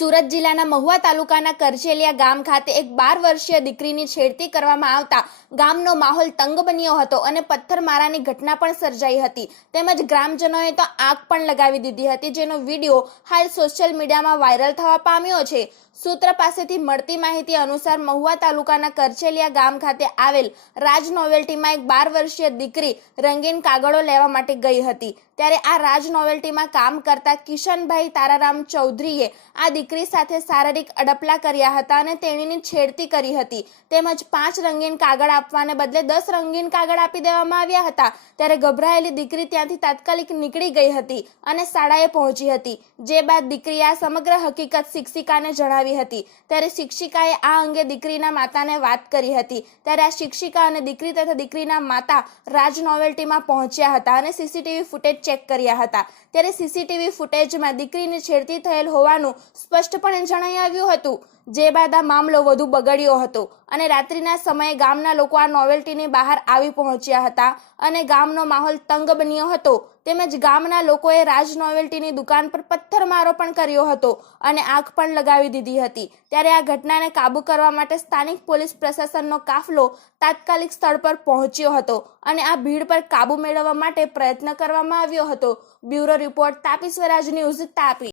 સુરત જિલ્લાના મહુવા તાલુકાના કરચેલિયા ગામ ખાતે એક બાર વર્ષીય દીકરીની છેડતી કરવામાં આવતા ગામનો માહોલ તંગ બન્યો હતો અને પથ્થરમારાની ઘટના પણ સર્જાઈ હતી. તેમજ ગ્રામજનોએ તો આગ પણ લગાવી દીધી હતી, જેનો વીડિયો હાલ સોશિયલ મીડિયામાં વાયરલ થવા પામ્યો છે. સૂત્ર પાસેથી મળતી માહિતી અનુસાર મહુવા તાલુકાના કરચેલિયા ગામ ખાતે આવેલ રાજ નોવેલ્ટીમાં એક બાર વર્ષીય દીકરી રંગીન કાગળો લેવા માટે ગઈ હતી. ત્યારે આ રાજ નોવેલ્ટીમાં કામ કરતા કિશનભાઈ તારારામ ચૌધરીએ આ દીકરી સાથે શારીરિક અડપલા કર્યા હતા અને તેણીની છેડતી કરી હતી. તેમજ પાંચ રંગીન કાગળ આપવાને બદલે દસ રંગીન કાગળ આપી દેવામાં આવ્યા હતા. ત્યારે ગભરાયેલી દીકરી ત્યાંથી તાત્કાલિક નીકળી ગઈ હતી અને શાળાએ પહોંચી હતી, જે બાદ દીકરીએ આ સમગ્ર હકીકત શિક્ષિકાને જણાવી હતી. ત્યારે શિક્ષિકાએ આ અંગે દીકરીના માતાને વાત કરી હતી. ત્યારે આ શિક્ષિકા અને દીકરી તથા દીકરીના માતા રાજ નોવેલ્ટીમાં પહોંચ્યા હતા અને સીસીટીવી ફૂટેજ ચેક કર્યા હતા. ત્યારે સીસીટીવી ફૂટેજમાં દીકરીની છેડતી થયેલ હોવાનું સ્પષ્ટપણે જણાઈ આવ્યું હતું. જે બાદ આ મામલો વધુ બગડ્યો હતો અને રાત્રિના સમયે ગામના લોકો આ નોવેલ્ટીની બહાર આવી પહોંચ્યા હતા અને ગામનો માહોલ તંગ બન્યો હતો. તેમજ ગામના લોકોએ રાજ નોવેલ્ટીની દુકાન પર પથ્થરમારો પણ કર્યો હતો અને આગ પણ લગાવી દીધી હતી. ત્યારે આ ઘટનાને કાબૂ કરવા માટે સ્થાનિક પોલીસ પ્રશાસનનો કાફલો તાત્કાલિક સ્થળ પર પહોંચ્યો હતો અને આ ભીડ પર કાબૂ મેળવવા માટે પ્રયત્ન કરવામાં આવ્યો હતો. Bureau report Tapi Swaraj news Tapi.